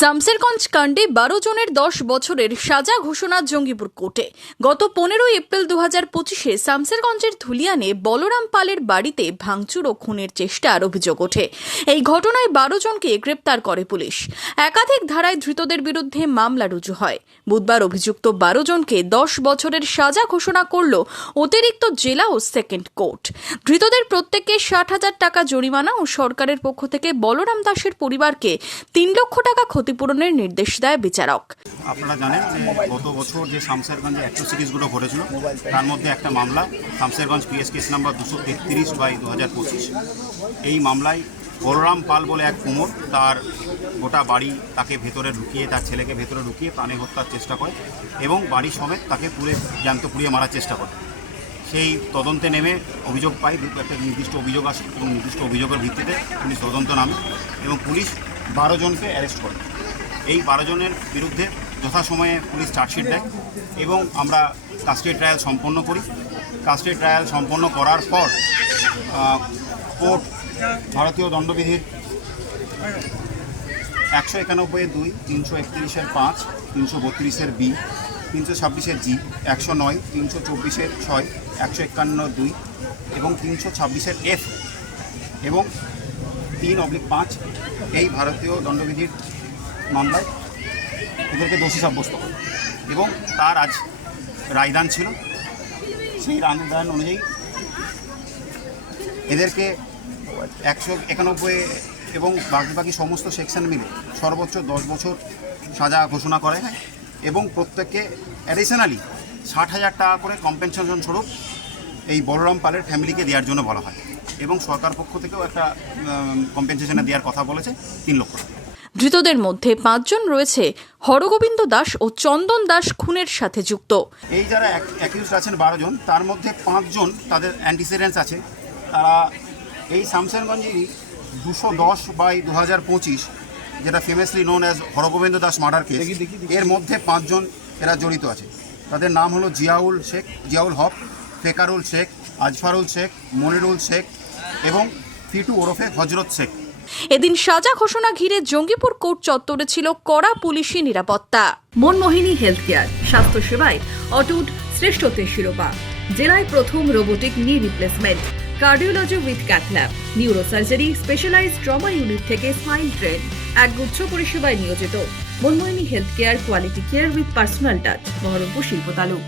শামসেরগঞ্জ কাণ্ডে 12 জনের 10 বছরের সাজা ঘোষণা জঙ্গিপুর কোর্টে। গত 15 এপ্রিল 2025-এ শামসেরগঞ্জের ধুলিয়ানে বলরাম পালের বাড়িতে ভাঙচুর ও খুনের চেষ্টার অভিযোগ ওঠে। এই ঘটনায় 12 জনকে গ্রেপ্তার করে পুলিশ। একাধিক ধারায় ধৃতদের বিরুদ্ধে মামলা রুজু হয়। বুধবার অভিযুক্ত 12 জনকে 10 বছরের সাজা ঘোষণা করল অতিরিক্ত জেলা ও সেকেন্ড কোর্ট। ধৃতদের প্রত্যেককে 60,000 টাকা জরিমানা ও সরকারের পক্ষ থেকে বলরাম দাসের পরিবারকে 3 লক্ষ টাকা ক্ষতিপূরণের নির্দেশ দেয় বিচারক। আপনারা জানেন যে গত বছর যে শামসেরগঞ্জে অ্যাট্রোসিটিসগুলো ঘটেছিল তার মধ্যে একটা মামলা শামসেরগঞ্জ পিএস কেস নাম্বার 233/2025। এই মামলায় বলরাম পাল বলে এক কুমোর তার গোটা বাড়ি তাকে ভেতরে ঢুকিয়ে, তার ছেলেকে ভেতরে ঢুকিয়ে প্রাণে হত্যার চেষ্টা করে এবং বাড়ি সমেত তাকে জ্যান্ত পুড়িয়ে মারার চেষ্টা করে। সেই তদন্তে নেমে অভিযোগ পাই, একটা নির্দিষ্ট অভিযোগ আসে এবং নির্দিষ্ট অভিযোগের ভিত্তিতে পুলিশ তদন্ত নামে এবং পুলিশ 12 জনকে অ্যারেস্ট করে। এই 12 জনের বিরুদ্ধে যথাসময়ে পুলিশ চার্জশিট দেয় এবং আমরা কাস্টডি ট্রায়াল সম্পন্ন করি। কাস্টডি ট্রায়াল সম্পন্ন করার পর কোর্ট ভারতীয় দণ্ডবিধির 191(2), 331(5), 332(b), 326(g), 109, 324(6), 151(2) এবং 326(f) এবং 3/5 এই ভারতীয় দণ্ডবিধির মামলায় এদেরকে দোষী সাব্যস্ত করে এবং তার আজ রায়দান ছিল। সেই রায়দান অনুযায়ী এদেরকে 191 এবং বাকি সমস্ত সেকশন মিলে সর্বোচ্চ 10 বছর সাজা ঘোষণা করে এবং প্রত্যেককে অ্যাডিশনালি 60,000 টাকা করে কম্পেনসেশন স্বরূপ এই বলরাম পালের ফ্যামিলিকে দেওয়ার জন্য বলা হয় এবং সরকার পক্ষ থেকেও একটা কম্পেনসেশনে দেওয়ার কথা বলেছে 3 লক্ষ টাকা। ধৃতদের মধ্যে 5 জন রয়েছে হরগোবিন্দ দাস ও চন্দন দাস খুনের সাথে যুক্ত। এই যারা অ্যাকিউজড আছেন 12 জন, তার মধ্যে 5 জন তাদের অ্যান্টিসিডেন্টস আছে। তারা এই শামসেরগঞ্জেরই 210/2025 যেটা famously known as Hargobinda Das murder case, এর মধ্যে 5 জন এরা জড়িত আছে। তাদের নাম হলো জিয়াউল হক, ফেকারুল শেখ, আজফারুল শেখ, মনিরুল শেখ এবং ফিটু ওরফে হজরত শেখ। এদিন সাজা ঘোষণা ঘিরে জঙ্গিপুর কোর্ট চত্বরে ছিল কড়া পুলিশি নিরাপত্তা। মনমোহিনী হেলথ কেয়ার, স্বাস্থ্য সেবায় অটুট শ্রেষ্ঠত্বের শিরোপা। জেলায় প্রথম robotic knee replacement, cardiology with cath lab, neurosurgery, specialised trauma unit থেকে স্মাইল ট্রেন, একগুচ্ছ পরিষেবায় নিয়োজিত। Manmohini health care, quality care with personal touch, Baharampur শিল্প তালুক।